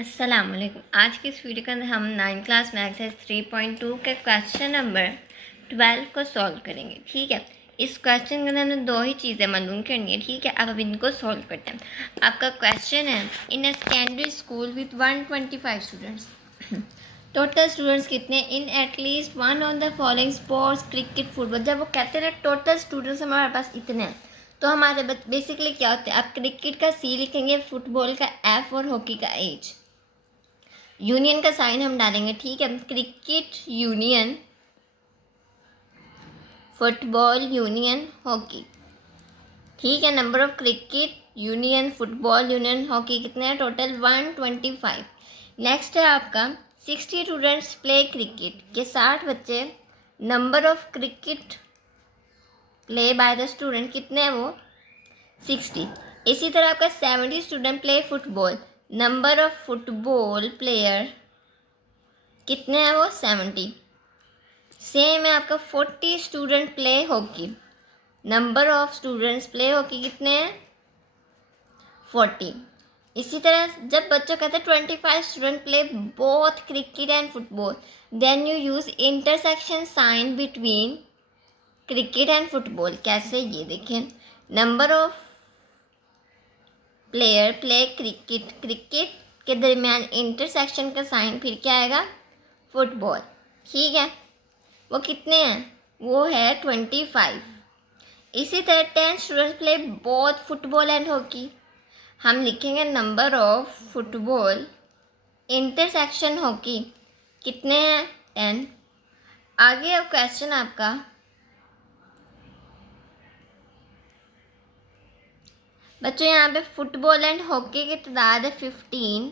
अस्सलाम वालेकुम। आज की इस वीडियो के अंदर हम 9th क्लास में एक्सरसाइज 3.2 के क्वेश्चन नंबर 12 को सॉल्व करेंगे। ठीक है, इस क्वेश्चन के अंदर हमें दो ही चीज़ें मालूम करनी है। ठीक है, अब इनको सॉल्व करते हैं। आपका क्वेश्चन है, in a secondary school with 125 students, total students कितने in at least one on the following sports cricket football. जब वो कहते हैं ना टोटल स्टूडेंट्स हमारे पास इतने हैं, तो हमारे बेसिकली क्या होते हैं, आप क्रिकेट का सी लिखेंगे, फुटबॉल का एफ और हॉकी का एच। यूनियन का साइन हम डालेंगे। ठीक है, cricket union, football union, hockey. ठीक है, number of cricket union, football union, hockey कितने हैं टोटल 125। नेक्स्ट है आपका 60 स्टूडेंट्स प्ले क्रिकेट के 60 बच्चे, number of cricket play by the student कितने हैं वो 60। इसी तरह आपका 70 student play football, number of football player कितने हैं वो 70। सेम है आपका 40 student play hockey, number of students play hockey कितने हैं 40। इसी तरह जब बच्चों कहते हैं 25 student play both cricket and football, then you use intersection sign between cricket and football. कैसे, ये देखें, number of player play cricket, cricket के दरमियान इंटरसेक्शन का साइन फिर क्या आएगा फुटबॉल। ठीक है, वो कितने हैं, वो है 25। इसी तरह 10 students play both football and hockey, हम लिखेंगे number of football intersection hockey कितने हैं 10। आगे अब क्वेश्चन आपका, बच्चों यहाँ पे फुटबॉल एंड हॉकी की तादाद है 15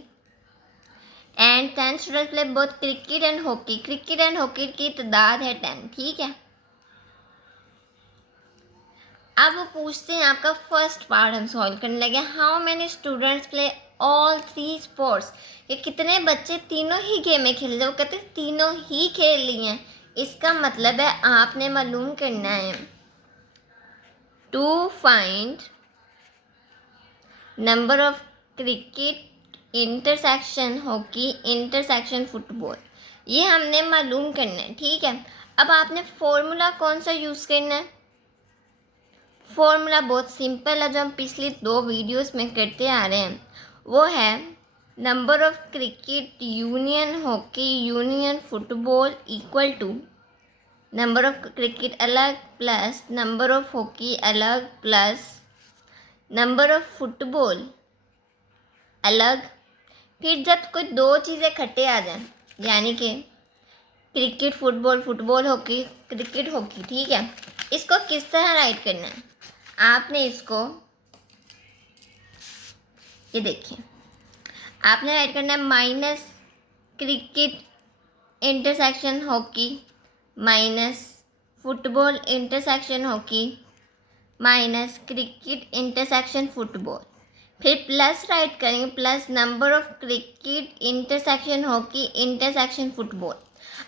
and 10 students play both cricket and hockey, cricket and hockey की तादाद है 10। ठीक है, अब वो पूछते हैं, आपका फर्स्ट पार्ट हम सॉल्व करने लगे, how many students play all 3 sports, ये कितने बच्चे तीनों ही गेमें खेले। जब कहते हैं तीनों ही खेल लिए हैं, इसका मतलब है आपने मालूम करना है to find number of cricket intersection hockey intersection football, ये हमने मालूम करना है। ठीक है, अब आपने फॉर्मूला कौन सा यूज़ करना है, फॉर्मूला बहुत सिंपल है, जो हम पिछली 2 वीडियोस में करते आ रहे हैं, वो है number of cricket union hockey union football equal to number of cricket अलग प्लस नंबर ऑफ हॉकी अलग प्लस नंबर ऑफ फुटबॉल अलग। फिर जब कोई दो चीज़ें इकट्ठे आ जाएं, यानी कि cricket football, football hockey, cricket hockey, ठीक है, इसको किस तरह राइट करना है, आपने इसको, ये देखिए, आपने राइट करना है minus cricket intersection hockey minus football intersection hockey minus cricket intersection football, फिर प्लस राइट करेंगे plus number of cricket intersection hockey intersection football.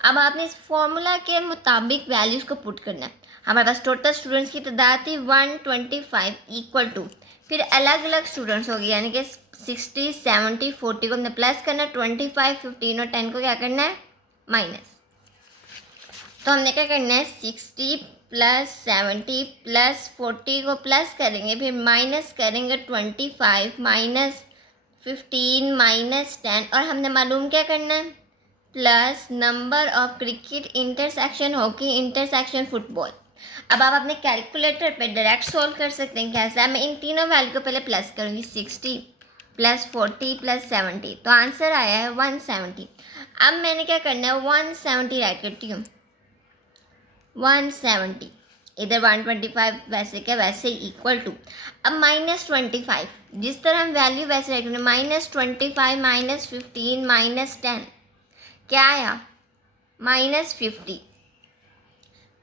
अब आपने इस फॉर्मूला के मुताबिक वैल्यूज़ को पुट करना है। हमारे पास टोटल स्टूडेंट्स की तादाद थी 125 इक्वल टू, फिर अलग अलग स्टूडेंट्स हो गए, यानी कि 60 70 40 को हमने प्लस करना है, 25 15 और 10 को क्या करना है माइनस। तो हमने क्या करना है 60 प्लस 70 प्लस 40 को प्लस करेंगे, फिर माइनस करेंगे 25 माइनस 15 माइनस 10, और हमने मालूम क्या करना है plus number of cricket intersection hockey intersection football. अब आप अपने कैलकुलेटर पे डायरेक्ट सॉल्व कर सकते हैं। कैसा है, मैं इन तीनों वैल्यू को पहले प्लस करूँगी, 60 प्लस 40 प्लस 70, तो आंसर आया है 170। अब मैंने क्या करना है 170 राइट करती हूँ, 170, इधर 125 वैसे क्या वैसे इक्वल टू, अब माइनस 25, जिस तरह हम वैल्यू वैसे राइट करें, माइनस 25 माइनस 15 माइनस 10 क्या आया -50,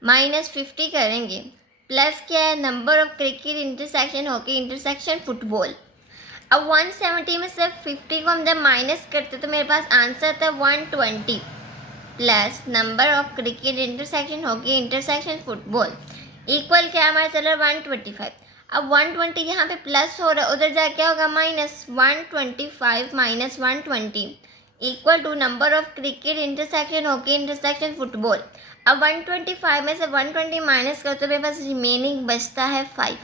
-50 करेंगे, प्लस क्या है number of cricket intersection hockey intersection football. अब 170 में सिर्फ 50 को हम जब माइनस करते तो मेरे पास आंसर था 120 plus number of cricket intersection hockey intersection football equal क्या हमारा चला 125। अब 120 यहाँ पे प्लस हो रहा है, उधर जाके क्या होगा minus. 125 minus 120 equal to number of cricket intersection hockey intersection football. अब 125 में से 120 माइनस करो तो मेरे पास रिमेनिंग बचता है 5।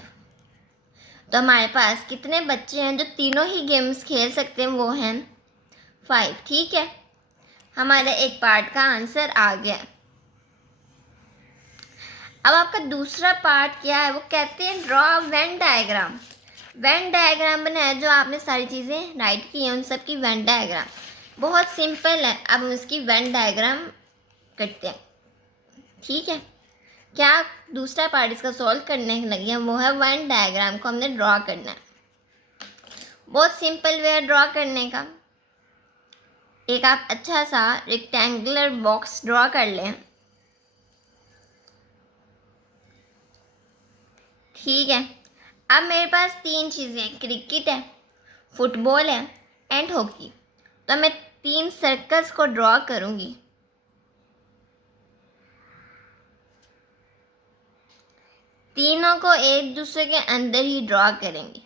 तो हमारे पास कितने बच्चे हैं जो तीनों ही गेम्स खेल सकते हैं, वो हैं 5। ठीक है, हमारे एक पार्ट का आंसर आ गया। अब आपका दूसरा पार्ट क्या है, वो कहते हैं draw Venn diagram. Venn diagram बनाया, जो आपने सारी चीज़ें राइट की हैं उन सब की वेन डायग्राम बहुत सिंपल है। अब हम इसकी वेन डायग्राम करते हैं। ठीक है, क्या दूसरा पार्ट इसका सॉल्व करने लगे हैं, वो है वेन डायग्राम को हमने ड्रॉ करना है। बहुत सिंपल वे है ड्रॉ करने का। एक आप अच्छा सा रेक्टेंगुलर बॉक्स ड्रॉ कर लें। ठीक है, अब मेरे पास 3 चीज़ें हैं, क्रिकेट है, फुटबॉल है एंड हॉकी। तो मैं 3 सर्कल्स को ड्रॉ करूँगी। तीनों को एक दूसरे के अंदर ही ड्रॉ करेंगे।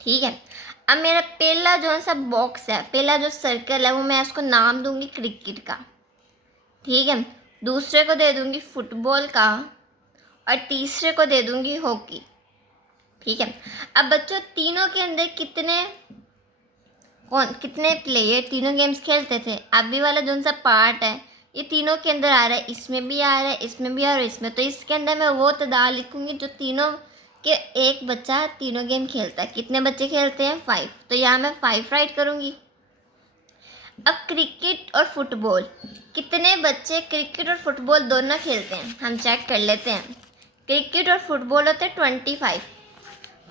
ठीक है, अब मेरा पहला जो सा बॉक्स है, पहला जो सर्कल है, वो मैं उसको नाम दूंगी क्रिकेट का। ठीक है, दूसरे को दे दूंगी फुटबॉल का और तीसरे को दे दूंगी हॉकी। ठीक है, अब बच्चों तीनों के अंदर कितने प्लेयर तीनों गेम्स खेलते थे। अभी वाला जो सा पार्ट है ये तीनों के अंदर आ रहा है, इसमें भी आ रहा है, इसमें भी आ रहा है, इसमें। तो इसके अंदर मैं वो तादाद लिखूंगी जो तीनों के एक बच्चा तीनों गेम खेलता है। कितने बच्चे खेलते हैं 5, तो यहाँ मैं 5 राइट करूँगी। अब क्रिकेट और फुटबॉल, कितने बच्चे क्रिकेट और फुटबॉल दोनों खेलते हैं हम चेक कर लेते हैं। क्रिकेट और फुटबॉल होते हैं 25।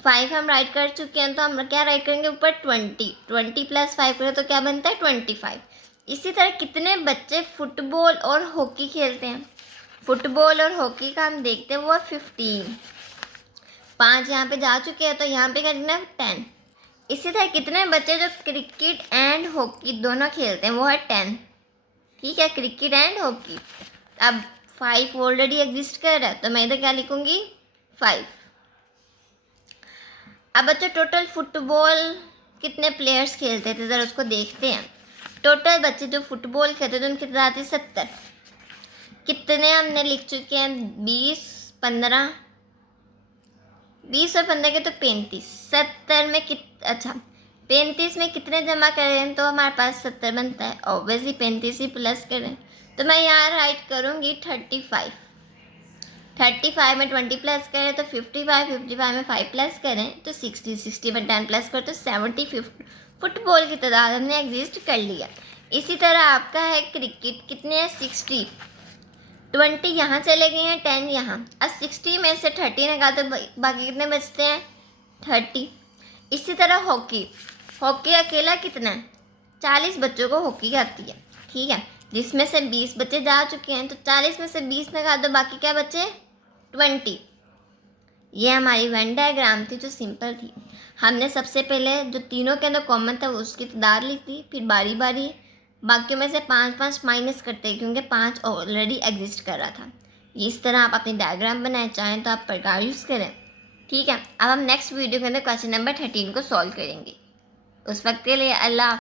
5 हम राइट कर चुके हैं, तो हम क्या राइट करेंगे ऊपर 20 प्लस 5 करें तो क्या बनता है 25। इसी तरह कितने बच्चे फुटबॉल और हॉकी खेलते हैं, फुटबॉल और हॉकी का हम देखते हैं वो 15। 5 यहाँ पे जा चुके हैं, तो यहाँ पे क्या करना है 10। इसी तरह कितने बच्चे जो क्रिकेट एंड हॉकी दोनों खेलते हैं, वो है 10। ठीक है, क्रिकेट एंड हॉकी। अब 5 ऑलरेडी एग्जिस्ट कर रहा है, तो मैं इधर क्या लिखूँगी 5। अब बच्चों टोटल फुटबॉल कितने प्लेयर्स खेलते थे, ज़रा उसको देखते हैं। टोटल बच्चे जो फुटबॉल खेलते थे उनकी तादाद थी 70। कितने हमने लिख चुके हैं 20 15 20 और 15 के तो 35। 70 में अच्छा 35 में कितने जमा करें तो हमारे पास 70 बनता है। ऑब्वियसली 35 ही प्लस करें, तो मैं यहाँ राइट करूँगी 35। 35 में 20 प्लस करें तो 55। 55 में 5 प्लस करें तो 60। 60 में 10 प्लस करें तो 70 फुटबॉल की तादाद हमने एग्जिस्ट कर लिया। इसी तरह आपका है क्रिकेट, कितने हैं 60। 20 यहाँ चले गए हैं, 10 यहाँ। अब 60 में से 30 निकाल तो बाकी कितने बचते हैं 30। इसी तरह हॉकी, हॉकी अकेला कितना है 40 बच्चों को हॉकी आती है। ठीक है, जिसमें से 20 बच्चे जा चुके हैं, तो 40 में से 20 निकाल दो, बाकी क्या बचे 20। ये हमारी वेन डायग्राम थी जो सिंपल थी। हमने सबसे पहले जो तीनों के अंदर कॉमन था उसकी तादाद लिख दी, फिर बारी बारी बाकियों में से 5 माइनस करते हैं क्योंकि 5 ऑलरेडी एग्जिस्ट कर रहा था। इस तरह आप अपनी डायग्राम बनाए, चाहें तो आप प्रकार यूज़ करें। ठीक है, अब हम नेक्स्ट वीडियो के अंदर क्वेश्चन नंबर 13 को सॉल्व करेंगे। उस वक्त के लिए अल्लाह।